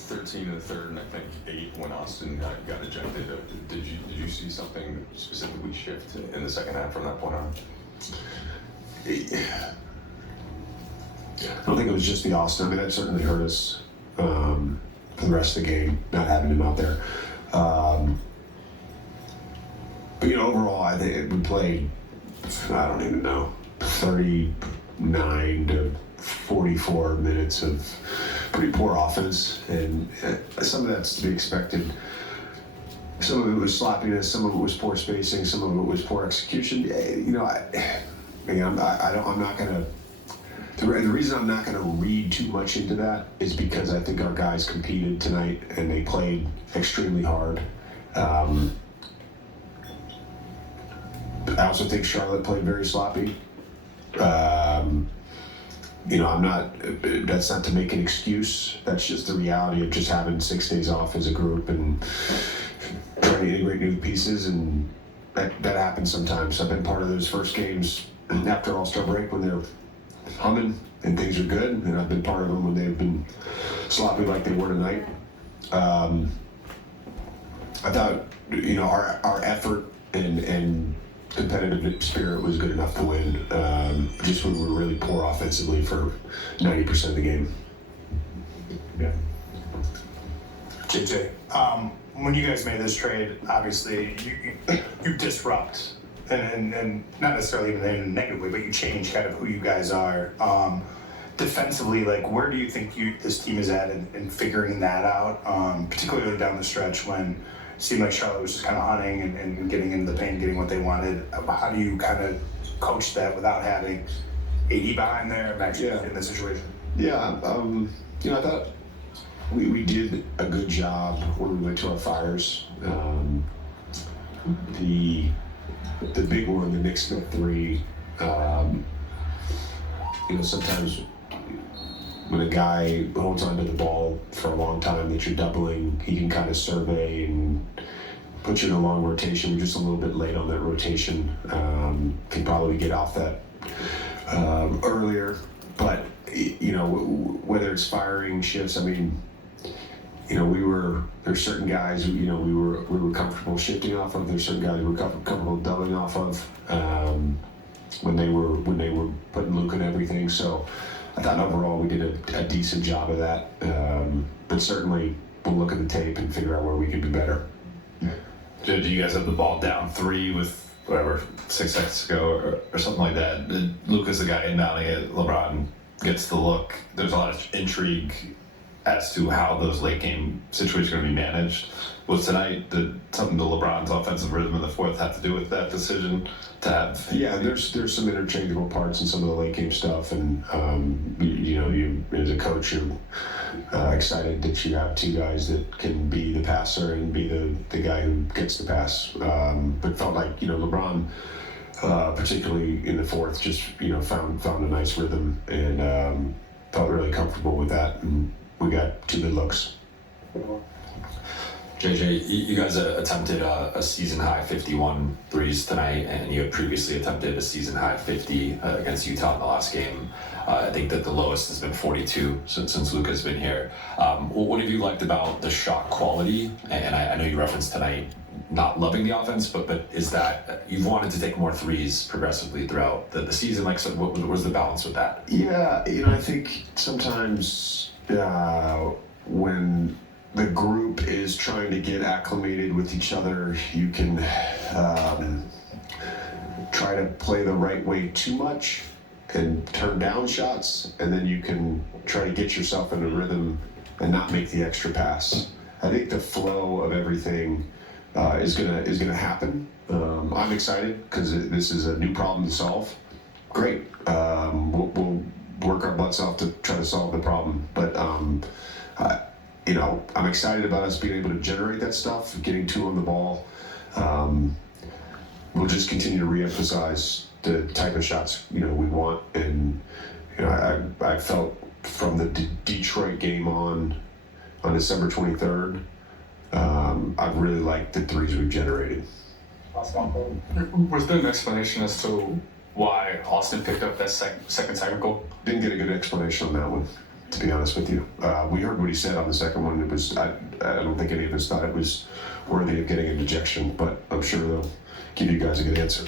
13 in the third, and I think 8 when Austin got ejected. Did you see something specifically shift in the second half from that point on? I don't think it was just the Austin. I mean, that certainly hurt us for the rest of the game, not having him out there. But overall, I think we played, I don't even know, 39 to 44 minutes of pretty poor offense, and some of that's to be expected. Some of it was sloppiness, some of it was poor spacing, some of it was poor execution. I'm not gonna. The reason I'm not gonna read too much into that is because I think our guys competed tonight and they played extremely hard. I also think Charlotte played very sloppy. I'm not. That's not to make an excuse. That's just the reality of just having 6 days off as a group and trying to integrate new pieces, and that happens sometimes. I've been part of those first games after All-Star break when they're humming and things are good, and I've been part of them when they've been sloppy like they were tonight. I thought our effort and competitive spirit was good enough to win. Just we were really poor offensively for 90% of the game. Yeah. JJ, when you guys made this trade, obviously you disrupt, and not necessarily even in a negative way, but you change kind of who you guys are. Defensively, where do you think this team is at in figuring that out, particularly down the stretch when it seemed like Charlotte was just kind of hunting and getting into the paint, getting what they wanted? How do you kind of coach that without having AD behind there in this situation? Yeah, I thought we did a good job when we went to our fires. The big one, the Nick Smith 3, sometimes when a guy holds onto the ball for a long time that you're doubling, he can kind of survey and put you in a long rotation. We're just a little bit late on that rotation. Can probably get off that earlier, but whether it's firing shifts, there's certain guys we were comfortable shifting off of. There's certain guys we were comfortable doubling off of when they were putting Luke in everything. So I thought overall we did a decent job of that. But certainly we'll look at the tape and figure out where we could be better. Do you guys have the ball down 3 with 6 seconds to go or something like that? Luke is the guy inbounding it. LeBron gets the look. There's a lot of intrigue as to how those late game situations are going to be managed. Was tonight something to LeBron's offensive rhythm in the fourth have to do with that decision to have? Yeah, there's some interchangeable parts in some of the late game stuff, and you as a coach, you're excited that you have 2 guys that can be the passer and be the guy who gets the pass. But felt like LeBron, particularly in the fourth, just found a nice rhythm and felt really comfortable with that, and we got 2 good looks. JJ, you guys attempted a season-high 51 threes tonight, and you had previously attempted a season-high 50 against Utah in the last game. I think that the lowest has been 42 since Luka's been here. What have you liked about the shot quality? And I know you referenced tonight not loving the offense, but is that you've wanted to take more threes progressively throughout the season? So what was the balance with that? Yeah, I think sometimes when the group is trying to get acclimated with each other, you can try to play the right way too much and turn down shots, and then you can try to get yourself in a rhythm and not make the extra pass. I think the flow of everything is gonna happen. I'm excited because this is a new problem to solve. Great. We'll work our butts off to try to solve the problem, but I'm excited about us being able to generate that stuff, getting 2 on the ball. We'll just continue to reemphasize the type of shots we want, and I felt from the Detroit game on December 23rd, I've really liked the threes we've generated. Was there an explanation as to why Austin picked up that second cycle goal? Didn't get a good explanation on that one. to be honest with you. We heard what he said on the second one. It was I don't think any of us thought it was worthy of getting an ejection, but I'm sure they'll give you guys a good answer.